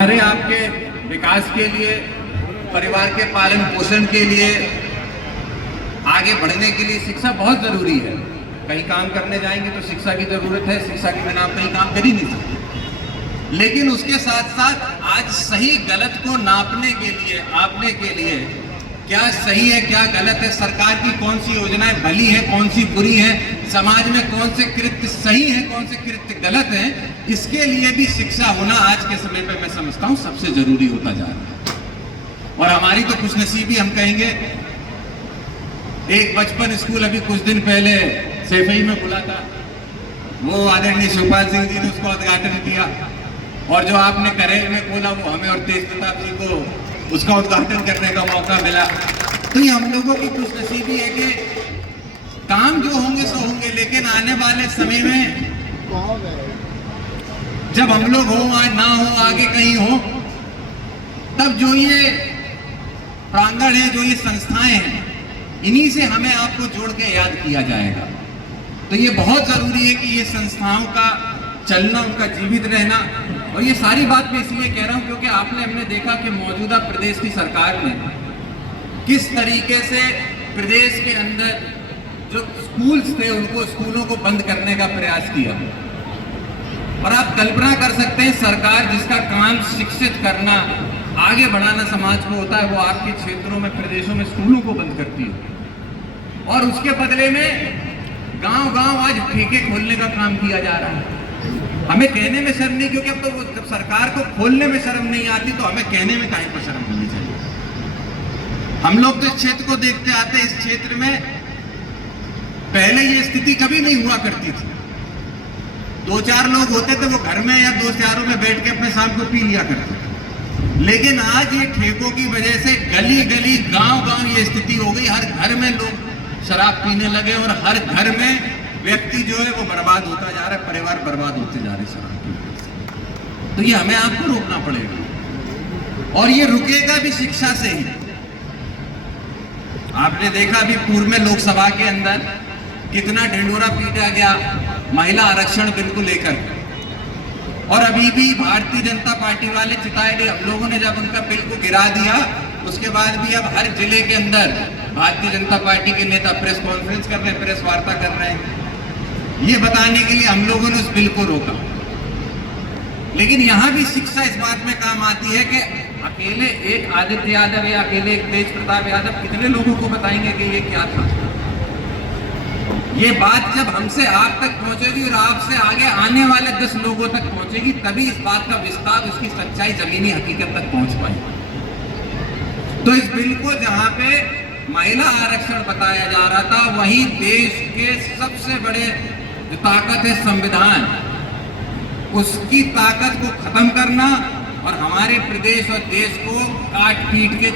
अरे आपके विकास के लिए, परिवार के पालन पोषण के लिए, आगे बढ़ने के लिए शिक्षा बहुत जरूरी है। कहीं काम करने जाएंगे तो शिक्षा की जरूरत है, शिक्षा के बिना आप कहीं काम कर ही नहीं सकते। लेकिन उसके साथ साथ आज सही गलत को नापने के लिए, आपने के लिए क्या सही है क्या गलत है, सरकार की कौन सी योजनाएं भली है कौन सी बुरी है, समाज में कौन से कृत्य सही है कौन से कृत्य गलत है, इसके लिए भी शिक्षा होना आज के समय पे मैं समझता हूं सबसे जरूरी होता जा रहा है। और हमारी तो खुशनसीबी हम कहेंगे, एक बचपन स्कूल अभी कुछ दिन पहले सैफई में खुला था, वो आदरणीय शिवपाल सिंह जी ने उसका उद्घाटन किया, और जो आपने करेल में खोला वो हमें और तेज प्रताप जी को उसका उद्घाटन करने का मौका मिला। तो ये हम लोगों की खुशनसीबी है कि काम जो होंगे सो होंगे, लेकिन आने वाले समय में जब हम लोग हो ना हो आगे कहीं हो, तब जो ये प्रांगण है, जो ये संस्थाएं हैं, इन्हीं से हमें आपको जोड़ के याद किया जाएगा। तो ये बहुत जरूरी है कि ये संस्थाओं का चलना, उनका जीवित रहना। और ये सारी बात मैं इसलिए कह रहा हूं क्योंकि हमने देखा कि मौजूदा प्रदेश की सरकार ने किस तरीके से प्रदेश के अंदर जो स्कूल्स थे उनको, स्कूलों को बंद करने का प्रयास किया। और आप कल्पना कर सकते हैं, सरकार जिसका काम शिक्षित करना, आगे बढ़ाना समाज को होता है, वो आपके क्षेत्रों में, प्रदेशों में स्कूलों को बंद करती है। और उसके बदले में गांव-गांव आज ठेके खोलने का काम किया जा रहा है। हमें कहने में शर्म नहीं, क्योंकि अब तो जब सरकार को खोलने में शर्म नहीं आती तो हमें कहने में काहे को शर्म होनी चाहिए। हम लोग तो इस क्षेत्र को देखते आते हैं, इस क्षेत्र में पहले ये स्थिति कभी नहीं हुआ करती थी। 2-4 लोग होते थे, वो घर में या दोस्त-यारों में बैठ के अपने शाम को पी लिया करते थे। लेकिन आज ये ठेकों की वजह से गली गली, गांव-गांव ये स्थिति हो गई। हर घर में लोग शराब पीने लगे और हर घर में व्यक्ति जो है वो बर्बाद होता जा रहा है, परिवार बर्बाद होते जा रहे शराब की वजह से। तो ये हमें आपको रोकना पड़ेगा, और ये रुकेगा भी शिक्षा से ही। आपने देखा अभी पूर्व में लोकसभा के अंदर कितना ढिंढोरा पीटा गया महिला आरक्षण बिल को लेकर, और अभी भी भारतीय जनता पार्टी वाले चिताए गए। हम लोगों ने जब उनका बिल को गिरा दिया, उसके बाद भी अब हर जिले के अंदर भारतीय जनता पार्टी के नेता प्रेस कॉन्फ्रेंस कर रहे हैं, प्रेस वार्ता कर रहे हैं, ये बताने के लिए हम लोगों ने उस बिल को रोका। लेकिन यहां भी शिक्षा इस बात में काम आती है कि अकेले एक आदित्य यादव या अकेले एक तेज प्रताप यादव कितने लोगों को बताएंगे कि ये क्या था। ये बात जब हमसे आप तक पहुंचेगी और आपसे आगे आने वाले 10 लोगों तक पहुंचेगी, तभी इस बात का विस्तार, उसकी सच्चाई, जमीनी हकीकत तक पहुंच पाएगी। तो इस बिल को जहां पे महिला आरक्षण बताया जा रहा था, वहीं देश के सबसे बड़े जो ताकत है संविधान, उसकी ताकत को खत्म करना और हमारे प्रदेश और देश को काट पीट के